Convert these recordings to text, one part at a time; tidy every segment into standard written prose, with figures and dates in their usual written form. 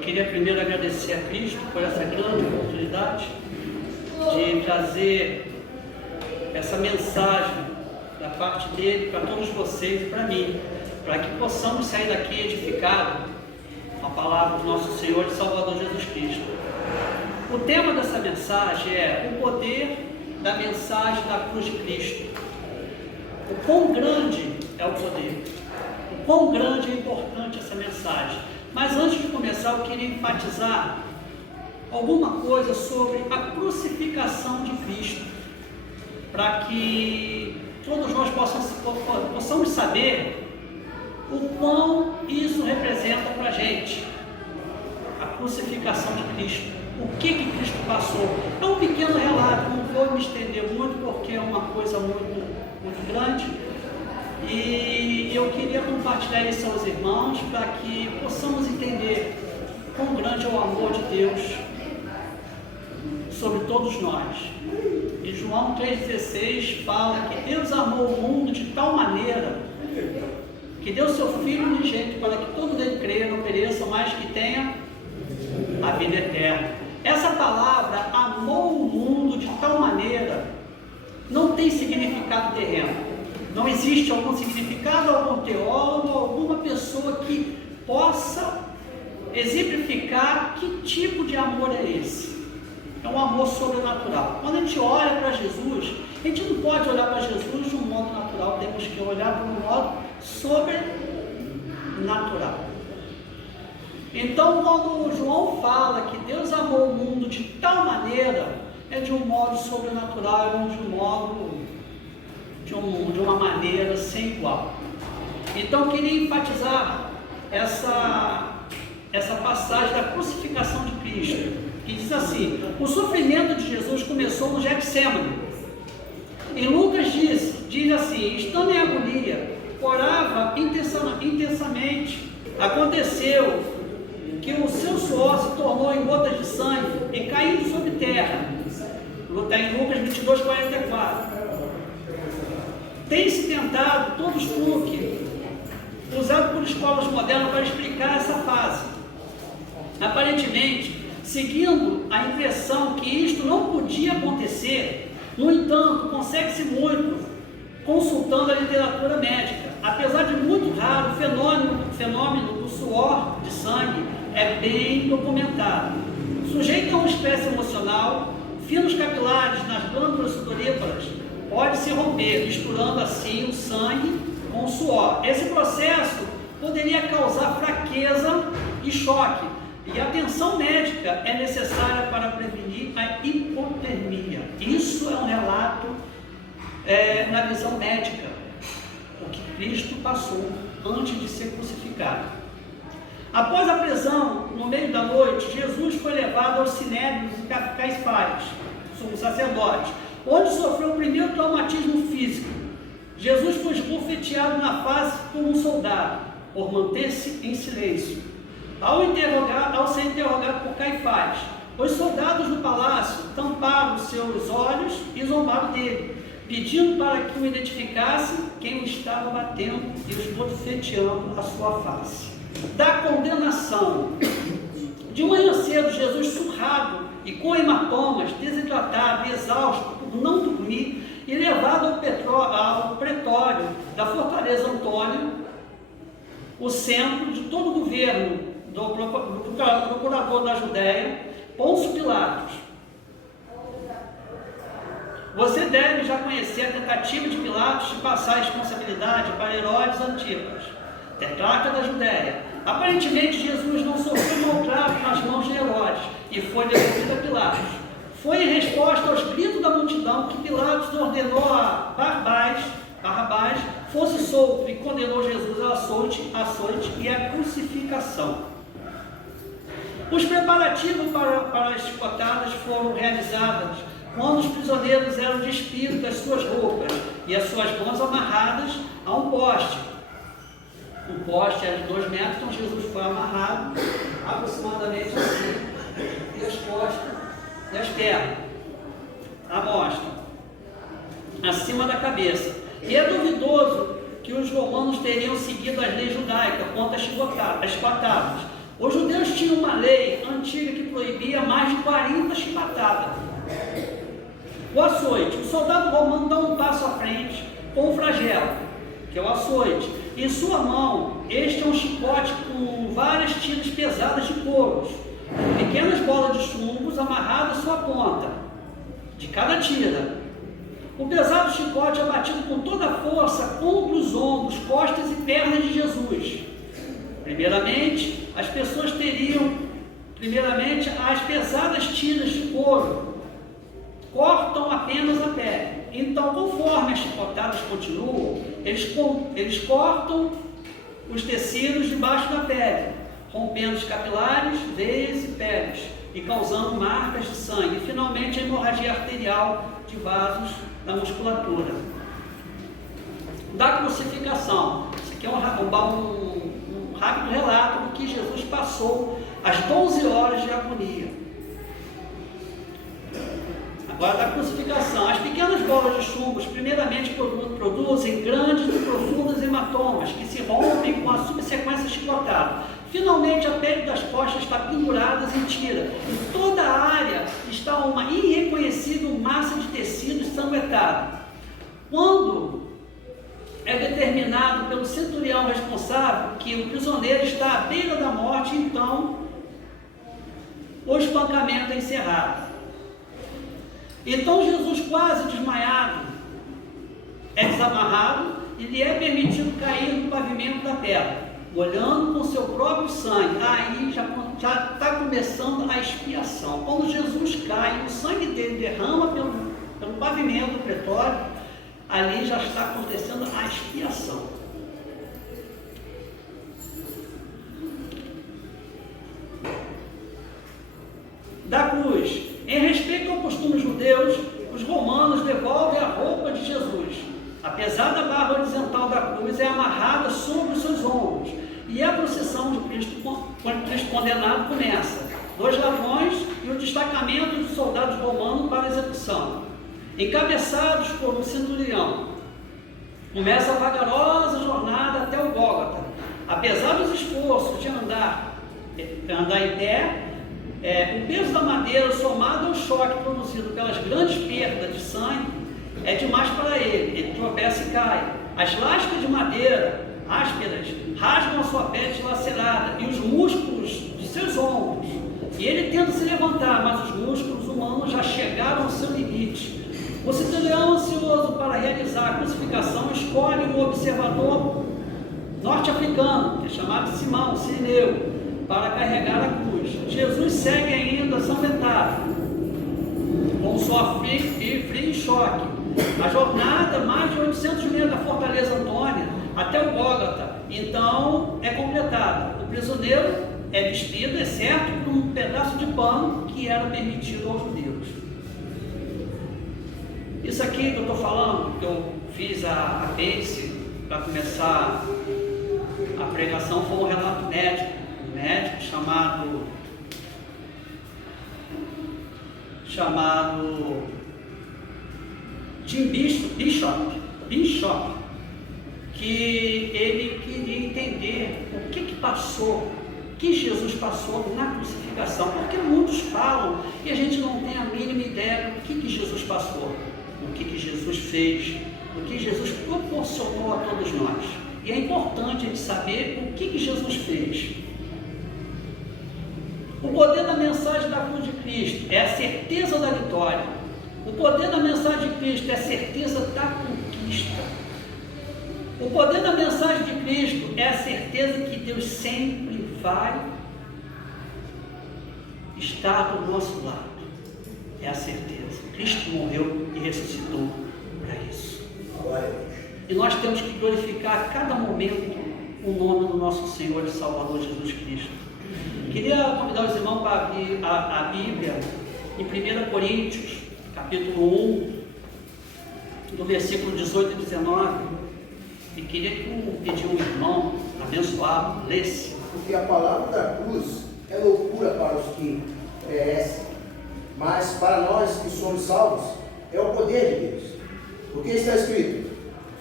queria primeiro agradecer a Cristo por essa grande oportunidade de trazer essa mensagem da parte dele para todos vocês e para mim, para que possamos sair daqui edificados com a palavra do nosso Senhor e Salvador Jesus Cristo. O tema dessa mensagem é o poder da mensagem da cruz de Cristo. O quão grande é o poder, o quão grande é importante essa mensagem. Mas antes de começar, eu queria enfatizar alguma coisa sobre a crucificação de Cristo, para que todos nós possamos saber o quão isso representa para a gente, a crucificação de Cristo, o que Cristo passou. É um pequeno relato, não vou me estender muito, porque é uma coisa muito grande, e eu queria compartilhar isso aos irmãos, para que possamos entender quão grande é o amor de Deus sobre todos nós. E João 3,16 fala que Deus amou o mundo de tal maneira que deu seu Filho unigênito para que todo nele creia, não pereça, mas que tenha a vida eterna. Essa palavra, amou o mundo de tal maneira, não tem significado terreno. Não existe algum significado, algum teólogo, alguma pessoa que possa exemplificar que tipo de amor é esse. É um amor sobrenatural. Quando a gente olha para Jesus, a gente não pode olhar para Jesus de um modo natural, temos que olhar de um modo sobrenatural. Então, quando João fala que Deus amou o mundo de tal maneira, é de um modo sobrenatural, é de uma maneira sem igual. Então, eu queria enfatizar essa passagem da crucificação de Cristo, que diz assim: o sofrimento de Jesus começou no Getsêmani. Em Lucas diz assim: estando em agonia, orava intensamente. Aconteceu que o seu suor se tornou em gotas de sangue e caindo sobre terra. Está em Lucas 22:44. Tem-se tentado todos os truques usados por escolas modernas para explicar essa fase. Aparentemente, seguindo a impressão que isto não podia acontecer, no entanto, consegue-se muito consultando a literatura médica. Apesar de muito raro, o fenômeno do suor de sangue é bem documentado. Sujeito a uma espécie emocional, finos capilares nas glândulas sudoríparas pode se romper, misturando assim o sangue com o suor. Esse processo poderia causar fraqueza e choque, e a atenção médica é necessária para prevenir a hipotermia. Isso é um relato na visão médica, o que Cristo passou antes de ser crucificado. Após a prisão, no meio da noite, Jesus foi levado aos sinédrios de Caifás, sumo sacerdote, onde sofreu o primeiro traumatismo físico. Jesus foi esbofeteado na face por um soldado, por manter-se em silêncio. Ao ser interrogado por Caifás, os soldados do palácio tamparam seus olhos e zombaram dele, pedindo para que o identificasse quem o estava batendo e os esbofeteando a sua face. Da condenação. De manhã cedo, Jesus, surrado e com hematomas, desidratado e exausto por não dormir, e levado ao pretório da fortaleza Antônio, o centro de todo o governo do procurador da Judéia, Pôncio Pilatos. Você deve já conhecer a tentativa de Pilatos de passar a responsabilidade para Herodes Antipas, tetrarca da Judéia. Aparentemente, Jesus não sofreu maltrato nas mãos de Herodes e foi devolvido a Pilatos. Foi em resposta aos gritos da multidão que Pilatos ordenou a Barrabás fosse solto e condenou Jesus ao açoite e à crucificação. Os preparativos para as chicotadas foram realizados quando os prisioneiros eram despidos das suas roupas e as suas mãos amarradas a um poste. O poste era de 2 metros, então Jesus foi amarrado aproximadamente assim, e as costas e as pernas, a mostra, acima da cabeça. E é duvidoso que os romanos teriam seguido as leis judaicas quanto às chicotadas, Os judeus tinham uma lei antiga que proibia mais de 40 chibatadas. O açoite. O soldado romano dá um passo à frente com o flagelo, que é o açoite. Em sua mão, este é um chicote com várias tiras pesadas de couros, pequenas bolas de chumbos amarradas à sua ponta, de cada tira. O pesado chicote é batido com toda a força contra os ombros, costas e pernas de Jesus. Primeiramente, as pessoas teriam, as pesadas tiras de couro cortam apenas a pele. Então, conforme as chicotadas continuam, eles cortam os tecidos debaixo da pele, rompendo os capilares, veias e peles, e causando marcas de sangue. E, finalmente, a hemorragia arterial de vasos da musculatura. Da crucificação. Isso aqui é um rápido relato do que Jesus passou às 12 horas de agonia. Agora, da crucificação. As pequenas bolas de chumbos, primeiramente, produzem grandes e profundos hematomas que se rompem com a subsequência chicotada. Finalmente, a pele das costas está pendurada em tira. Em toda a área está uma irreconhecível massa de tecido ensanguentado. Quando é determinado pelo centurião responsável que o prisioneiro está à beira da morte, então o espancamento é encerrado. Então Jesus, quase desmaiado, é desamarrado e lhe é permitido cair no pavimento da pedra, olhando com seu próprio sangue. Aí já está começando a expiação. Quando Jesus cai, o sangue dele derrama pelo pavimento do pretório, ali já está acontecendo a expiação. Da cruz. Em respeito ao costume judeus, os romanos devolvem a roupa de Jesus. A pesada barra horizontal da cruz é amarrada sobre os seus ombros, e a procissão de Cristo, quando Cristo condenado, começa. 2 ladrões e o destacamento de soldados romanos para a execução, encabeçados por um centurião. Começa a vagarosa jornada até o Gólgota. Apesar dos esforços de andar em pé, o peso da madeira, somado ao choque produzido pelas grandes perdas de sangue, é demais para ele. Ele tropeça e cai. As lascas de madeira ásperas rasgam a sua pele dilacerada e os músculos de seus ombros. E ele tenta se levantar, mas os músculos humanos já chegaram ao seu limite. O centurião, ansioso para realizar a crucificação, escolhe um observador norte-africano, que é chamado Simão, Cirineu, para carregar a cruz. Jesus segue ainda ensanguentado, com suor frio e choque. A jornada, mais de 800 metros da Fortaleza Antônia, até o Gólgota, então é completada. O prisioneiro é vestido, exceto por um pedaço de pano que era permitido aos judeus. Isso aqui que eu estou falando, que eu fiz a base para começar a pregação, foi um relato médico. Um médico chamado Jim Bishop, que ele queria entender o que passou, o que Jesus passou na crucificação, porque muitos falam e a gente não tem a mínima ideia do que Jesus passou, o que Jesus fez, o que Jesus proporcionou a todos nós. E é importante a gente saber o que Jesus fez. O poder da mensagem da cruz de Cristo é a certeza da vitória. O poder da mensagem de Cristo é a certeza da conquista. O poder da mensagem de Cristo é a certeza que Deus sempre vai estar do nosso lado. É a certeza. Cristo morreu e ressuscitou para isso. E nós temos que glorificar a cada momento o nome do nosso Senhor e Salvador Jesus Cristo. Queria convidar os irmãos para abrir a Bíblia em 1 Coríntios, capítulo 1, do versículo 18 e 19. E queria pedir um irmão abençoado, lesse. Porque a palavra da cruz é loucura para os que perecem, mas para nós que somos salvos é o poder de Deus. Porque está escrito: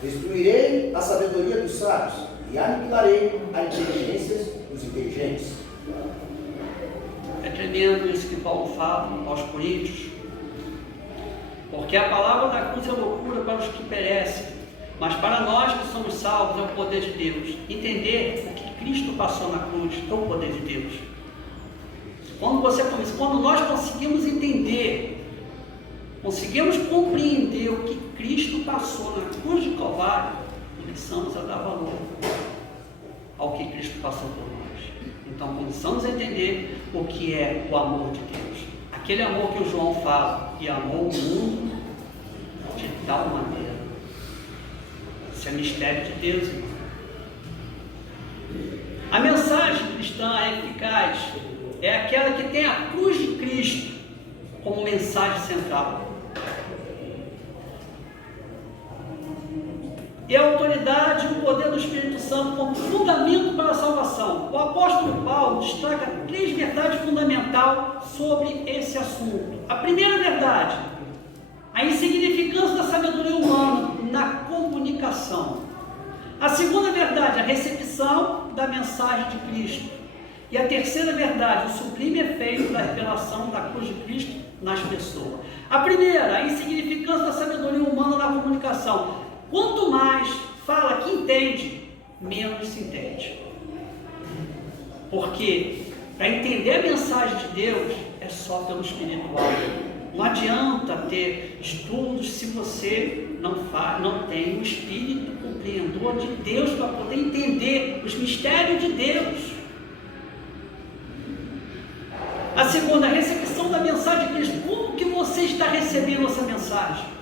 destruirei a sabedoria dos sábios e aniquilarei a inteligência dos inteligentes. tremendo isso que Paulo fala aos Coríntios. Porque a palavra da cruz é loucura para os que perecem, mas para nós que somos salvos é o poder de Deus. Entender o que Cristo passou na cruz é o poder de Deus. Quando nós conseguimos entender, conseguimos compreender o que Cristo passou na cruz de Calvário, começamos a dar valor ao que Cristo passou por nós. Então começamos a entender o que é o amor de Deus. Aquele amor que o João fala, e amou o mundo de tal maneira. Esse é o mistério de Deus, irmão. A mensagem cristã eficaz é aquela que tem a cruz de Cristo como mensagem central. E a autoridade e o poder do Espírito Santo como fundamento para a salvação. O apóstolo Paulo destaca 3 verdades fundamentais sobre esse assunto. A primeira verdade, a insignificância da sabedoria humana na comunicação. A segunda verdade, a recepção da mensagem de Cristo. E a terceira verdade, o sublime efeito da revelação da cruz de Cristo nas pessoas. A primeira, a insignificância da sabedoria humana na comunicação. Quanto mais fala que entende, menos se entende. Porque para entender a mensagem de Deus é só pelo espiritual. Não adianta ter estudos se você não tem o espírito compreendedor de Deus para poder entender os mistérios de Deus. A segunda, a recepção da mensagem de Cristo. Como que você está recebendo essa mensagem?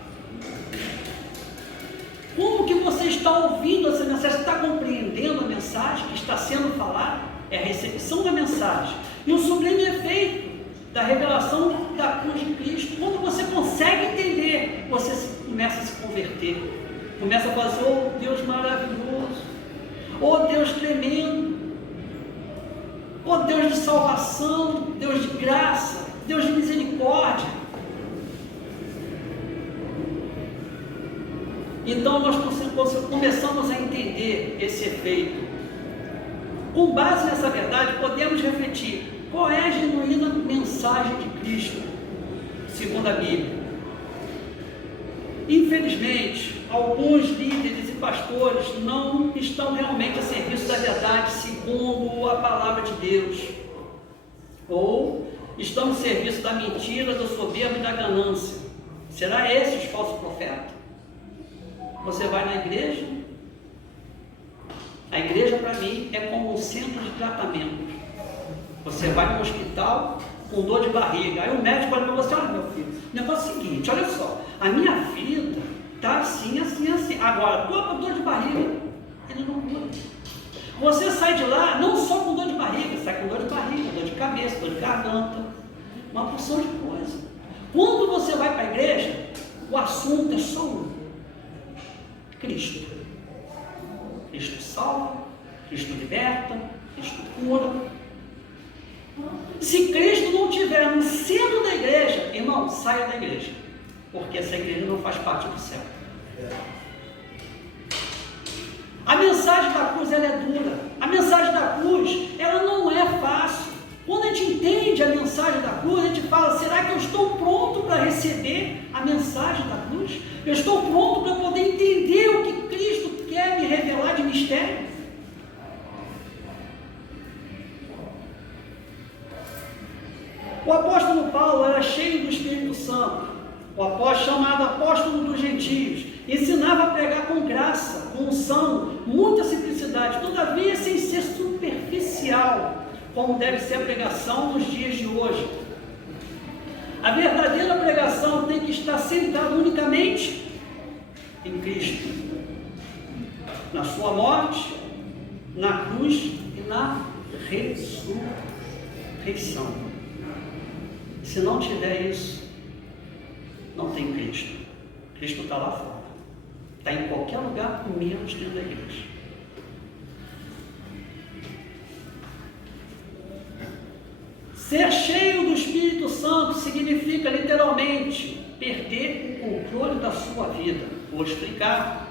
Como que você está ouvindo essa mensagem? Você está compreendendo a mensagem que está sendo falada? É a recepção da mensagem. E o sublime efeito da revelação da cruz de Cristo. Quando você consegue entender, você começa a se converter. Começa a fazer, oh Deus maravilhoso, oh Deus tremendo, oh Deus de salvação, Deus de graça, Deus de misericórdia. Então nós começamos a entender esse efeito. Com base nessa verdade, podemos refletir qual é a genuína mensagem de Cristo, segundo a Bíblia. Infelizmente, alguns líderes e pastores não estão realmente a serviço da verdade segundo a palavra de Deus, ou estão no serviço da mentira, da soberba e da ganância. Será esse os falsos profetas? Você vai na igreja? A igreja para mim é como um centro de tratamento. Você vai no hospital com dor de barriga, aí o médico fala para você, olha meu filho, o negócio é o seguinte, olha só, a minha vida está assim, assim, assim, agora, estou com dor de barriga, ele não cura. Você sai de lá não só com dor de barriga, sai com dor de barriga, dor de cabeça, dor de garganta, uma porção de coisa. Quando você vai para a igreja, o assunto é só um: Cristo. Cristo salva, Cristo liberta, Cristo cura. Se Cristo não estiver no centro da igreja, irmão, saia da igreja, porque essa igreja não faz parte do céu. A mensagem da cruz, ela é dura. A mensagem da cruz, ela não é fácil. Quando a gente entende a mensagem da cruz, a gente fala, será que eu estou pronto para receber a mensagem da cruz? Eu estou pronto para poder entender o que Cristo quer me revelar de mistério? O apóstolo Paulo era cheio do Espírito Santo, o apóstolo chamado apóstolo dos gentios, ensinava a pregar com graça, com unção, muita simplicidade, todavia sem ser superficial, como deve ser a pregação nos dias de hoje. A verdadeira pregação tem que estar centrada unicamente em Cristo, na sua morte, na cruz e na ressurreição. Se não tiver isso, não tem Cristo. Cristo está lá fora. Está em qualquer lugar, menos dentro da igreja. Ser cheio do Espírito Santo significa literalmente perder o controle da sua vida. Vou explicar.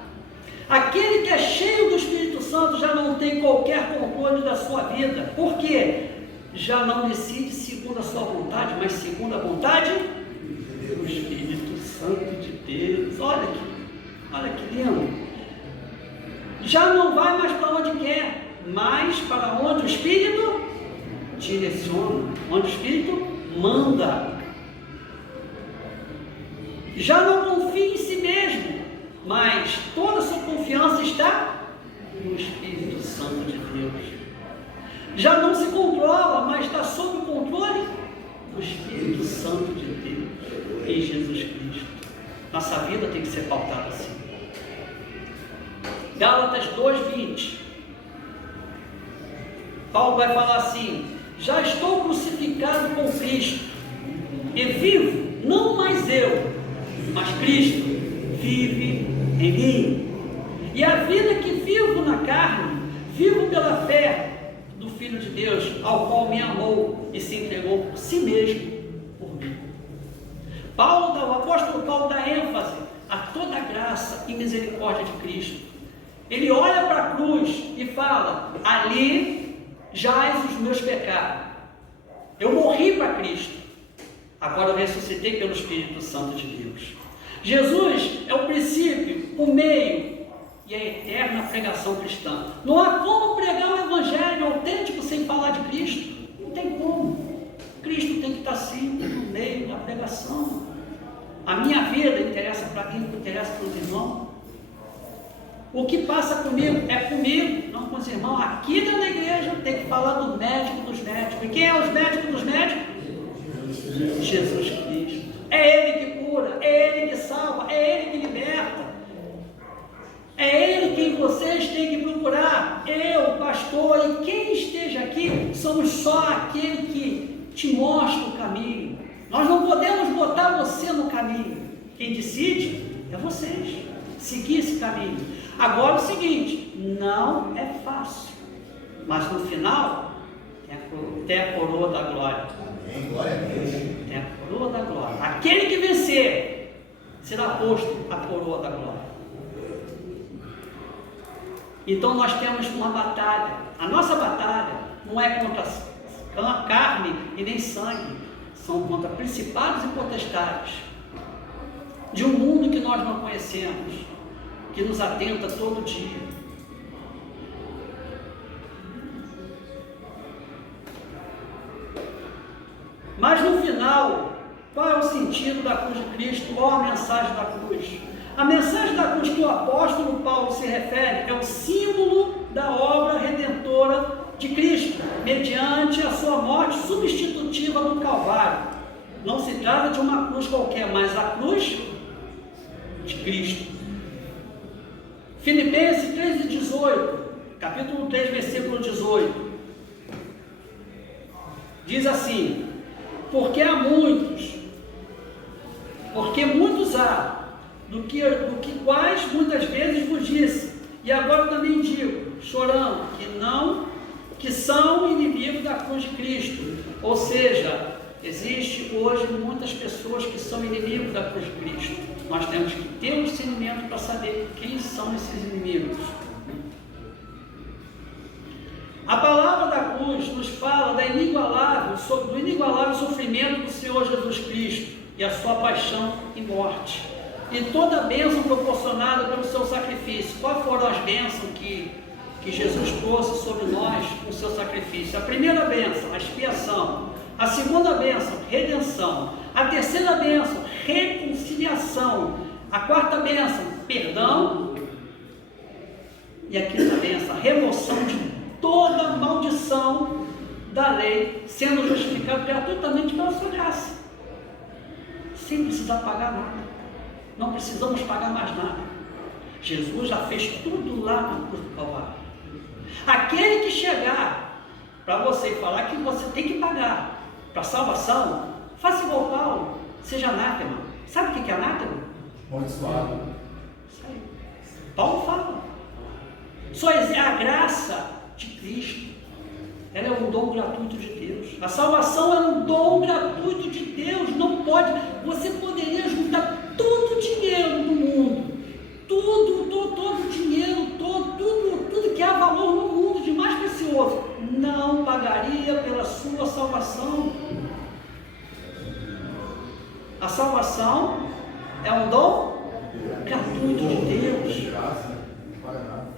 Aquele que é cheio do Espírito Santo já não tem qualquer controle da sua vida. Por quê? já não decide segundo a sua vontade, mas segundo a vontade do Espírito Santo de Deus. Olha que lindo. Já não vai mais para onde quer, mas para onde o Espírito direciona, onde o Espírito manda. Já não confia em si mesmo, mas toda a sua confiança está no Espírito Santo de Deus. Já não se controla, mas está sob o controle do Espírito Santo de Deus, em Jesus Cristo. Nossa vida tem que ser pautada assim. Gálatas 2:20. Paulo vai falar assim: já estou crucificado com Cristo, e vivo, não mais eu, mas Cristo vive em mim. E a vida que vivo na carne, vivo pela fé do Filho de Deus, ao qual me amou e se entregou por si mesmo por mim. O apóstolo Paulo dá ênfase a toda a graça e misericórdia de Cristo. Ele olha para a cruz e fala: ali jaz os meus pecados. Eu morri para Cristo, agora eu ressuscitei pelo Espírito Santo de Deus. Jesus é o princípio, o meio e a eterna pregação cristã. Não há como pregar um evangelho autêntico sem falar de Cristo. Não tem como. Cristo tem que estar sempre no meio da pregação. A minha vida interessa para quem? Interessa para os irmãos. O que passa comigo é comigo, não com os irmãos. Aqui dentro da igreja tem que falar do médico dos médicos. E quem é os médicos dos médicos? Jesus Cristo. É Ele que cura, é Ele que salva, é Ele que liberta. É Ele quem vocês têm que procurar. Eu, pastor, e quem esteja aqui, somos só aquele que te mostra o caminho. Nós não podemos botar você no caminho. Quem decide é vocês. Seguir esse caminho. Agora o seguinte, não é fácil, mas no final tem a coroa da glória. Amém, glória a Deus. Tem a coroa da glória. Aquele que vencer será posto a coroa da glória. Então nós temos uma batalha. A nossa batalha não é contra a carne e nem sangue, são contra principados e potestades de um mundo que nós não conhecemos, que nos atenta todo dia. Mas no final, qual é o sentido da cruz de Cristo? Qual a mensagem da cruz? A mensagem da cruz que o apóstolo Paulo se refere é o símbolo da obra redentora de Cristo, mediante a sua morte substitutiva no Calvário. Não se trata de uma cruz qualquer, mas a cruz de Cristo. Filipenses 3:18, capítulo 3, versículo 18, diz assim: porque muitos há, do que quais muitas vezes vos disse, e agora também digo, chorando, que são inimigos da cruz de Cristo. Ou seja, existe hoje muitas pessoas que são inimigos da cruz de Cristo. Nós temos que ter um discernimento para saber quem são esses inimigos. A palavra da cruz nos fala do inigualável sofrimento do Senhor Jesus Cristo e a sua paixão e morte, e toda a bênção proporcionada pelo seu sacrifício. Quais foram as bênçãos que Jesus trouxe sobre nós com o seu sacrifício? A primeira bênção, a expiação. A segunda bênção, redenção. A terceira bênção, reconciliação. A quarta bênção, perdão. E a quinta bênção, remoção de toda maldição da lei, sendo justificado gratuitamente pela sua graça, sem precisar pagar nada. Não precisamos pagar mais nada. Jesus já fez tudo lá na cruz do Calvário. Aquele que chegar para você e falar que você tem que pagar para salvação, faça igual Paulo, seja anátema. Sabe o que é anátema? Amaldiçoado. Isso aí. Paulo fala. Só é a graça de Cristo. Ela é um dom gratuito de Deus. A salvação é um dom gratuito de Deus. Não pode. Você poderia juntar todo o dinheiro do mundo, todo o dinheiro, tudo que há valor no mundo de mais precioso, não pagaria pela sua salvação. A salvação é um dom gratuito de Deus.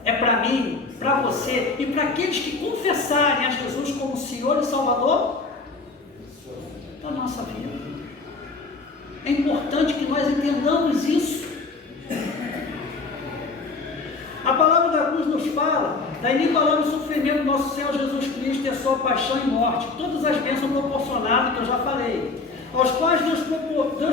É para mim, para você e para aqueles que confessarem a Jesus como Senhor e Salvador da nossa vida. É importante que nós entendamos isso. A palavra da cruz nos fala da inigualável sofrimento do nosso Senhor Jesus Cristo e a sua paixão e morte, todas as bênçãos proporcionadas que eu já falei, aos quais Deus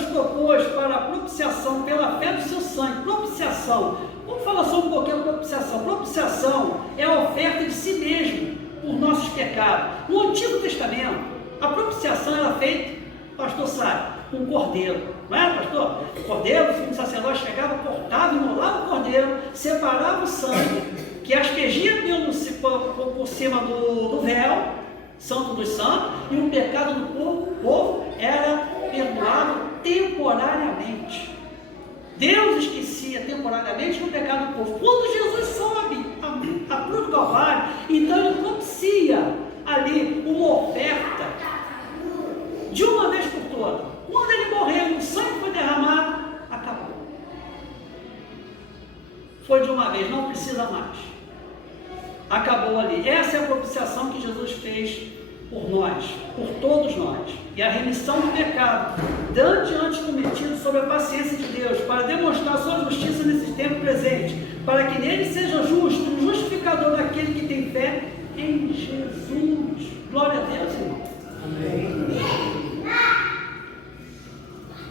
propôs para a propiciação pela fé do seu sangue. Propiciação, vamos falar só um pouquinho de propiciação. Propiciação é a oferta de si mesmo por nossos pecados. No Antigo Testamento, a propiciação era feita, pastor sabe, com um cordeiro, não é, pastor? O cordeiro, o sumo sacerdote chegava, cortava, imolava o cordeiro, separava o sangue, que aspergia por cima do véu, Santo dos Santos, e o pecado do povo era perdoado temporariamente. Deus esquecia temporariamente o pecado do povo. Quando Jesus sobe a cruz do Calvário, então ele propicia ali uma oferta de uma vez por todas. Quando ele morreu, o sangue foi derramado, acabou. Foi de uma vez, não precisa mais. Acabou ali. Essa é a propiciação que Jesus fez por nós, por todos nós. E a remissão do pecado, antes cometido sob a paciência de Deus, para demonstrar sua justiça nesse tempo presente, para que nele seja justo, um justificador daquele que tem fé em Jesus. Glória a Deus, irmão. Amém.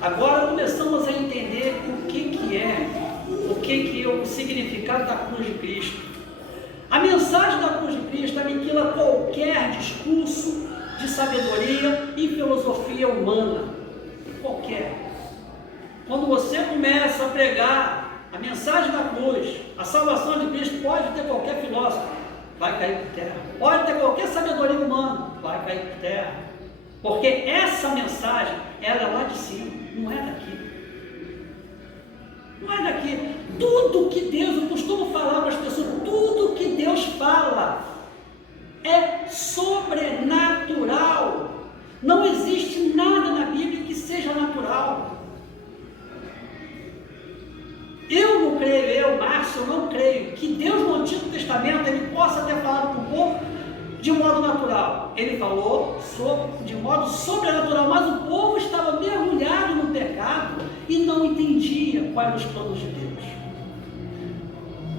Agora começamos a entender o que é o significado da cruz de Cristo. A mensagem da cruz de Cristo aniquila qualquer discurso de sabedoria e filosofia humana. Qualquer. Quando você começa a pregar a mensagem da cruz, a salvação de Cristo, pode ter qualquer filósofo, vai cair por terra. Pode ter qualquer sabedoria humana, vai cair por terra. Porque essa mensagem, ela é lá de cima, não é daqui. Não é daqui. Tudo que Deus, eu costumo falar para as pessoas, tudo que Deus fala é sobrenatural. Não existe nada na Bíblia que seja natural. Márcio, eu não creio que Deus no Antigo Testamento ele possa ter falado com o povo de modo natural. Ele falou de modo sobrenatural, mas o povo estava mergulhado no pecado e não entendia quais eram os planos de Deus.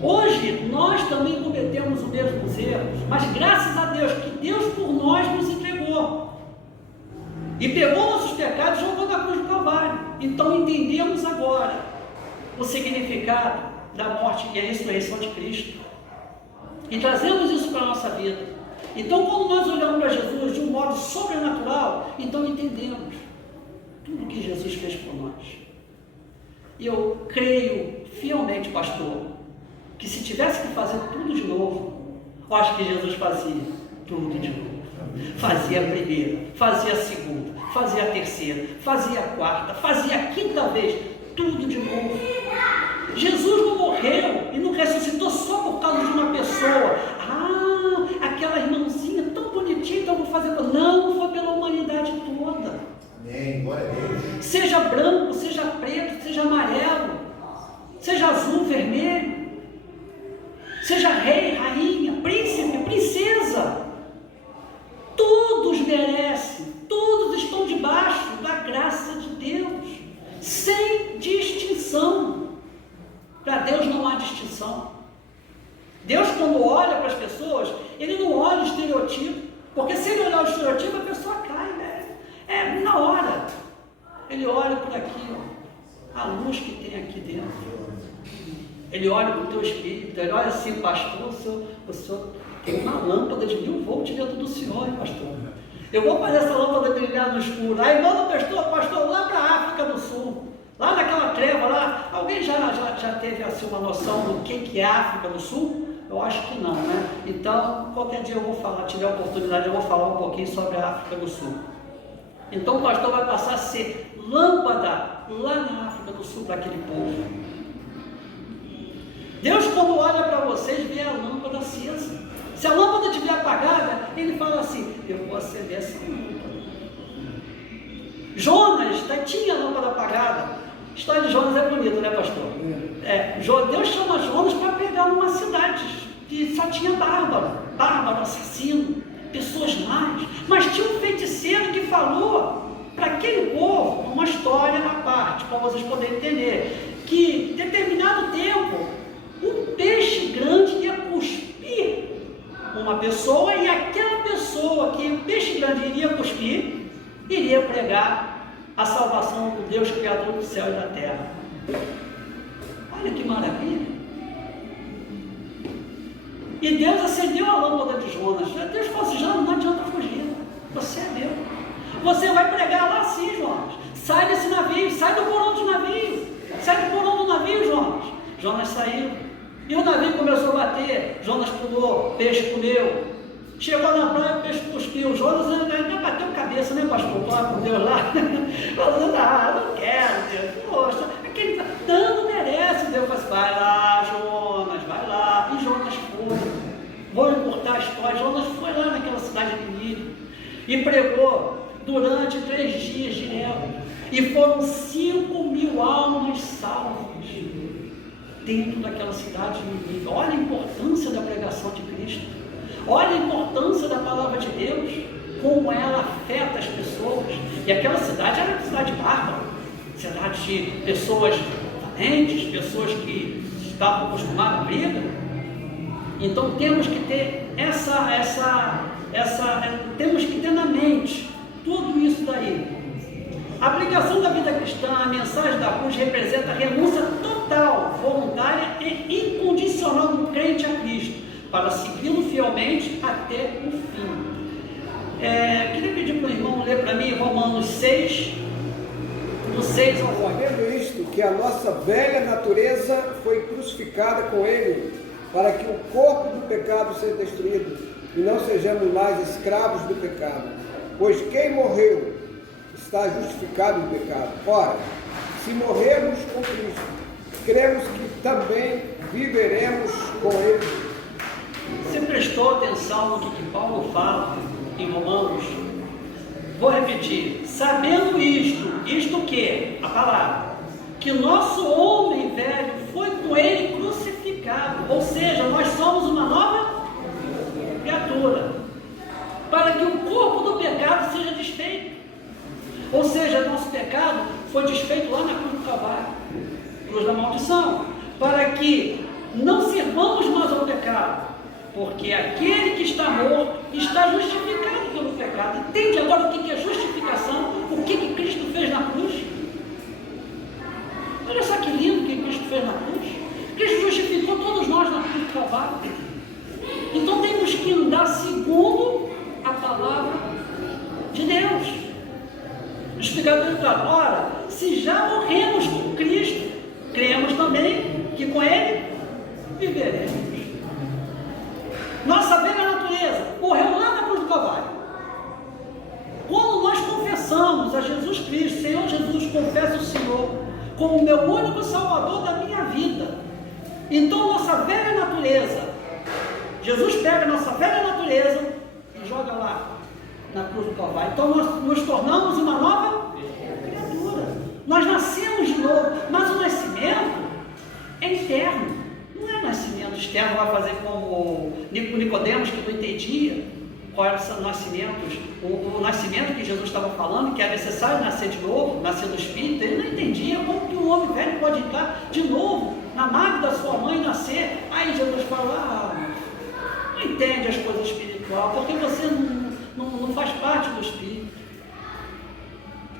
Hoje nós também cometemos os mesmos erros, mas graças a Deus que Deus por nós nos entregou e pegou nossos pecados e jogou na cruz do Calvário. Então entendemos agora o significado da morte e a ressurreição de Cristo e trazemos isso para a nossa vida. Então quando nós olhamos para Jesus de um modo sobrenatural, então entendemos tudo que Jesus fez por nós. E eu creio fielmente, pastor, que se tivesse que fazer tudo de novo, eu acho que Jesus fazia tudo de novo. Fazia a primeira, fazia a segunda, fazia a terceira, fazia a quarta, fazia a quinta vez, tudo de novo. Jesus não morreu e não ressuscitou só por causa de uma pessoa. Aquela irmãzinha tão bonitinha, então vou fazer. Não, foi pela humanidade toda. Amém, glória a Deus. Seja branco, seja preto, seja amarelo, seja azul, vermelho, seja rei, rainha, príncipe, princesa. Todos merecem, todos estão debaixo da graça de Deus, sem distinção. Para Deus não há distinção. Deus, quando olha para as pessoas, Ele não olha o estereotipo, porque se Ele olhar o estereotipo, a pessoa cai, né? Na hora. Ele olha por aqui, ó, a luz que tem aqui dentro. Ele olha para o teu espírito, ele olha assim, pastor, o senhor tem uma lâmpada de 1000 volts dentro do senhor, pastor. Eu vou fazer essa lâmpada brilhar no escuro. Aí manda o pastor lá para a África do Sul, lá naquela treva lá. Alguém já teve assim uma noção do que é a África do Sul? Eu acho que não, né? Então, qualquer dia eu vou falar, tiver a oportunidade, eu vou falar um pouquinho sobre a África do Sul. Então o pastor vai passar a ser lâmpada lá na África do Sul para aquele povo. Deus, quando olha para vocês, vê a lâmpada acesa. Se a lâmpada estiver apagada, ele fala assim, eu vou acender essa lâmpada. Jonas tinha a lâmpada apagada. A história de Jonas é bonita, né, pastor? Deus chama Jonas para pregar numa cidade que só tinha bárbaro, assassino, pessoas más. Mas tinha um feiticeiro que falou para aquele povo uma história à parte, para vocês poderem entender, que em determinado tempo, um peixe grande ia cuspir uma pessoa, e aquela pessoa que o peixe grande iria cuspir, iria pregar a salvação do Deus Criador do céu e da terra. Olha que maravilha! E Deus acendeu a lâmpada de Jonas. Deus falou assim, Jonas, não adianta fugir, você é meu. Você vai pregar lá sim, Jonas. Sai desse navio, sai do porão do navio. Sai do porão do navio, Jonas. Jonas saiu. E o navio começou a bater. Jonas pulou, peixe comeu. Chegou na praia, o peixe cuspiu. Jonas ainda bateu cabeça, né, pastor? Lá com Deus lá. Falando, não quero, Deus. Poxa, aquele não merece. Deus falou assim, vai lá, Jonas, vai lá. E Jonas foi. Vou encurtar a história. Jonas foi lá naquela cidade de Nínive e pregou durante 3 dias direto. E foram 5.000 almas salvas dentro daquela cidade de Nínive. Olha a importância da pregação de Cristo. Olha a importância da palavra de Deus, como ela afeta as pessoas. E aquela cidade era uma cidade bárbara, cidade de pessoas valentes, pessoas que estavam acostumadas à briga. Então temos que ter temos que ter na mente tudo isso daí. A aplicação da vida cristã, a mensagem da cruz representa a renúncia total, voluntária e incondicional do crente a Cristo, para segui-lo fielmente até o fim. Queria pedir para o irmão ler para mim Romanos 6, do 6 ao 8. Sabendo isto, que a nossa velha natureza foi crucificada com ele, para que o corpo do pecado seja destruído, e não sejamos mais escravos do pecado. Pois quem morreu está justificado no pecado. Ora, se morrermos com Cristo, cremos que também viveremos com ele. Você prestou atenção no que Paulo fala em Romanos? Vou repetir. Sabendo isto o que? A palavra. Que nosso homem velho foi com ele crucificado. Ou seja, nós somos uma nova criatura. Para que o corpo do pecado seja desfeito. Ou seja, nosso pecado foi desfeito lá na cruz do Calvário. Cruz da maldição. Para que não servamos mais ao pecado. Porque aquele que está morto está justificado pelo pecado. Entende agora o que é justificação? O que Cristo fez na cruz? Olha só que lindo que Cristo fez na cruz. Cristo justificou todos nós na cruz do Calvário. Então temos que andar segundo a palavra de Deus. Explicar bem claro. Ora, se já morremos com Cristo, cremos também que com Ele viveremos. Nossa velha natureza morreu lá na cruz do Calvário. Quando nós confessamos a Jesus Cristo, Senhor Jesus, confesso o Senhor como o meu único Salvador da minha vida, então nossa velha natureza, Jesus pega a nossa velha natureza e joga lá na cruz do Calvário. Então nós nos tornamos uma nova criatura. Nós nascemos de novo, mas o nascimento é interno. Não é nascimento externo, vai fazer como o Nicodemos, que não entendia qual era o nascimento, o nascimento que Jesus estava falando, que é necessário nascer de novo, nascer do Espírito. Ele não entendia como que um homem velho pode entrar de novo na madre da sua mãe e nascer. Aí Jesus fala, não entende as coisas espirituais, porque você não faz parte do Espírito.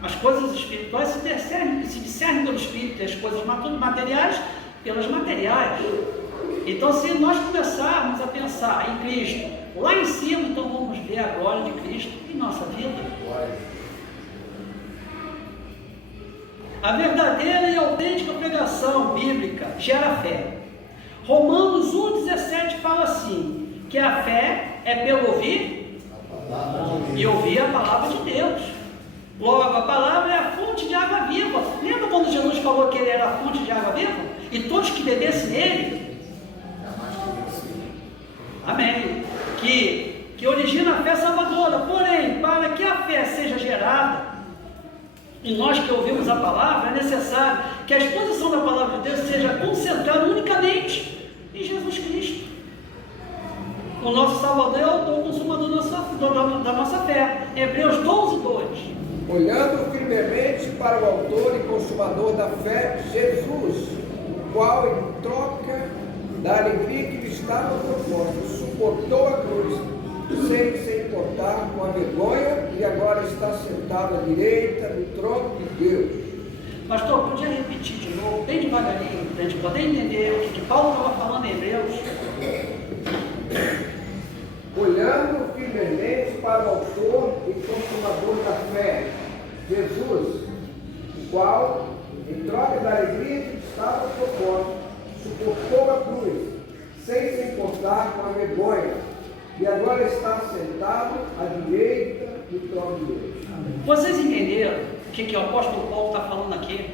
As coisas espirituais se discernem pelo Espírito, e as coisas materiais pelas materiais. Então, se nós começarmos a pensar em Cristo lá em cima, então vamos ver a glória de Cristo em nossa vida. A verdadeira e autêntica pregação bíblica gera fé. Romanos 1,17 fala assim, que a fé é pelo ouvir e ouvir a palavra de Deus. Logo, a palavra é a fonte de água viva. Lembra quando Jesus falou que ele era a fonte de água viva? E todos que bebessem nele? Amém. que origina a fé salvadora. Porém, para que a fé seja gerada, e nós que ouvimos a palavra, é necessário que a exposição da palavra de Deus seja concentrada unicamente em Jesus Cristo. O nosso Salvador é o autor consumador da nossa fé. Hebreus 12, 2. Olhando firmemente para o autor e consumador da fé, Jesus, o qual, em troca da alegria que lhe estava proposta, suportou a cruz, sem se importar com a vergonha, e agora está sentado à direita do trono de Deus. Pastor, podia repetir de novo, bem devagarinho, para a gente poder entender o que Paulo estava falando em Hebreus? Olhando firmemente para o autor e consumador da fé, Jesus, o qual, em troca da alegria que estava proposta, suportou a cruz, sem se importar com a vergonha, e agora está sentado à direita do trono de Deus. Vocês entenderam o que o apóstolo Paulo está falando aqui?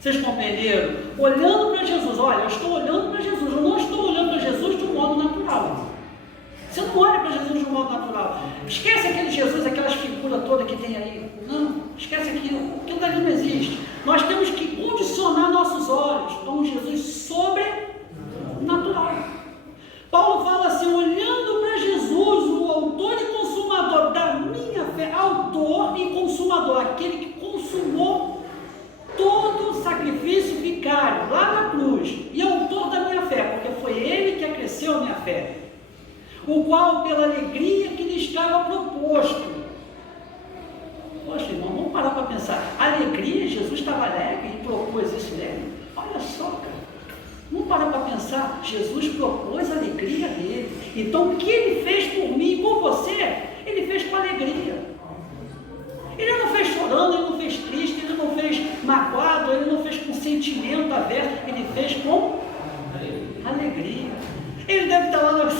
Vocês compreenderam? Olhando para Jesus, olha, eu estou olhando para Jesus, eu não estou olhando para Jesus de um modo natural. Você não olha para Jesus de um modo natural. Esquece aquele Jesus, aquelas figuras todas que tem aí. Não, esquece aquilo. Aquilo dali não existe. Nós temos que condicionar nossos olhos a um Jesus sobrenatural. Paulo fala assim, olhando para Jesus, o autor e consumador da minha fé, autor e consumador, aquele que consumou todo o sacrifício vicário lá na cruz, e autor da minha fé, porque foi ele que acresceu a minha fé, o qual, pela alegria que lhe estava proposto. Poxa, irmão, vamos parar para pensar. Alegria, Jesus estava alegre e propôs isso dele. Olha só, cara. Vamos parar para pensar. Jesus propôs a alegria dele. Então, o que ele fez por mim e por você, ele fez com alegria. Ele não fez chorando, ele não fez triste, ele não fez magoado, ele não fez com sentimento averso, ele fez com alegria. Ele deve estar lá na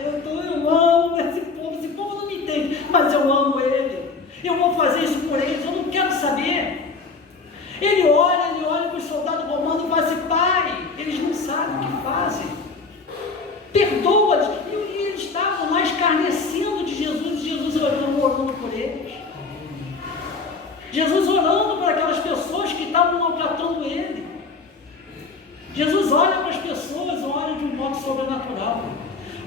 eu amo esse povo não me entende, mas eu amo ele, eu vou fazer isso por eles, eu não quero saber. Ele olha para os soldados romanos e fala assim, pai, eles não sabem o que fazem, perdoa-lhes, e eles estavam lá escarnecendo de Jesus, e Jesus orando por eles, Jesus orando por aquelas pessoas que estavam maltratando ele. Jesus olha para as pessoas, olha de um modo sobrenatural.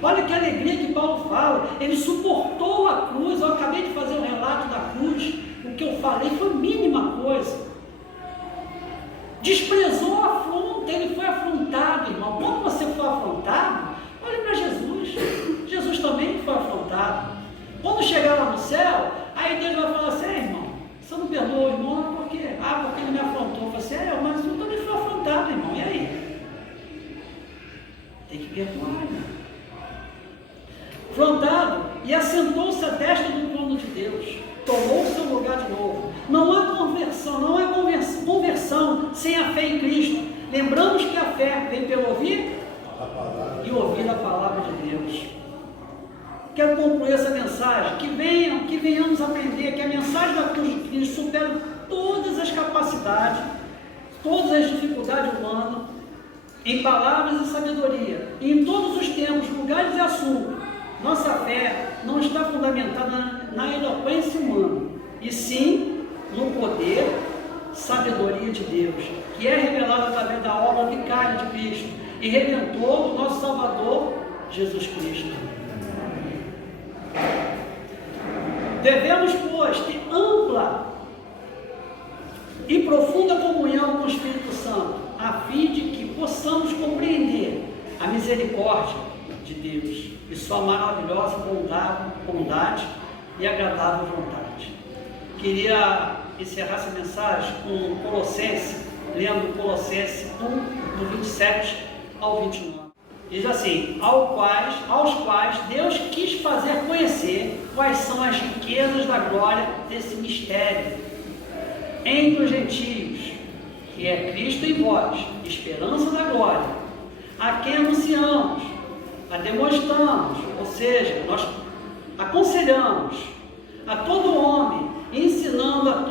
Olha que alegria que Paulo fala, ele suportou a cruz. Eu acabei de fazer um relato da cruz, o que eu falei foi mínima coisa. Desprezou a afronta, ele foi afrontado, irmão. Quando você for afrontado, olhe para Jesus. Jesus também foi afrontado. Quando chegar lá no céu, aí Deus vai falar assim, irmão, você não perdoou o irmão, por quê? Porque ele me afrontou. Eu falei assim, mas eu também fui afrontado, irmão, e aí? Tem que perdoar, irmão. Afrontado, e assentou-se à destra do trono de Deus, tomou o seu lugar de novo. Não há conversão sem a fé em Cristo. Lembramos que a fé vem pelo ouvir e ouvir a palavra de Deus. Quero concluir essa mensagem, que venhamos aprender que a mensagem da cruz de Cristo supera todas as capacidades, todas as dificuldades humanas, em palavras e sabedoria, e em todos os tempos, lugares e assuntos. Nossa fé não está fundamentada na eloquência humana, e sim no poder, sabedoria de Deus, que é revelada através da obra vicária de Cristo e Redentor do nosso Salvador, Jesus Cristo. Devemos, pois, ter ampla e profunda comunhão com o Espírito Santo, a fim de que possamos compreender a misericórdia de Deus e sua maravilhosa bondade e agradável vontade. Queria encerrar essa mensagem com Colossenses, lendo Colossenses 1, do 27 ao 29. Diz assim, aos quais Deus quis fazer conhecer quais são as riquezas da glória desse mistério entre os gentios, que é Cristo em vós, esperança da glória, a quem anunciamos, a demonstramos, ou seja, nós aconselhamos a todo homem, ensinando a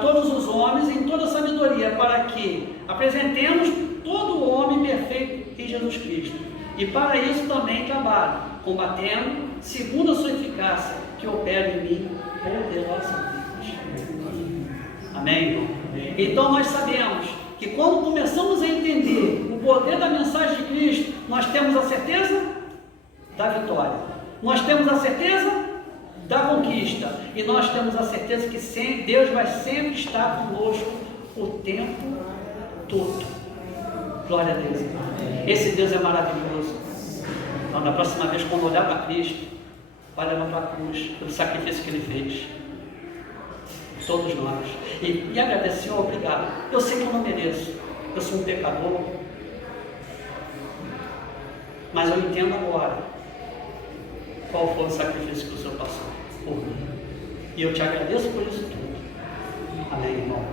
todos os homens em toda sabedoria, para que apresentemos todo o homem perfeito em Jesus Cristo. E para isso também trabalho, combatendo, segundo a sua eficácia, que opera em mim poderosamente. Amém, irmão? Então nós sabemos que quando começamos a entender o poder da mensagem de Cristo, nós temos a certeza da vitória, nós temos a certeza da conquista, e nós temos a certeza que Deus vai sempre estar conosco o tempo todo. Glória a Deus. Esse Deus é maravilhoso. Então, da próxima vez, quando olhar para Cristo, vai levar para a cruz pelo sacrifício que Ele fez. Todos nós. E agradecer, Senhor, obrigado. Eu sei que eu não mereço. Eu sou um pecador. Mas eu entendo agora qual foi o sacrifício que o Senhor passou por mim. E eu te agradeço por isso tudo. Amém, irmão.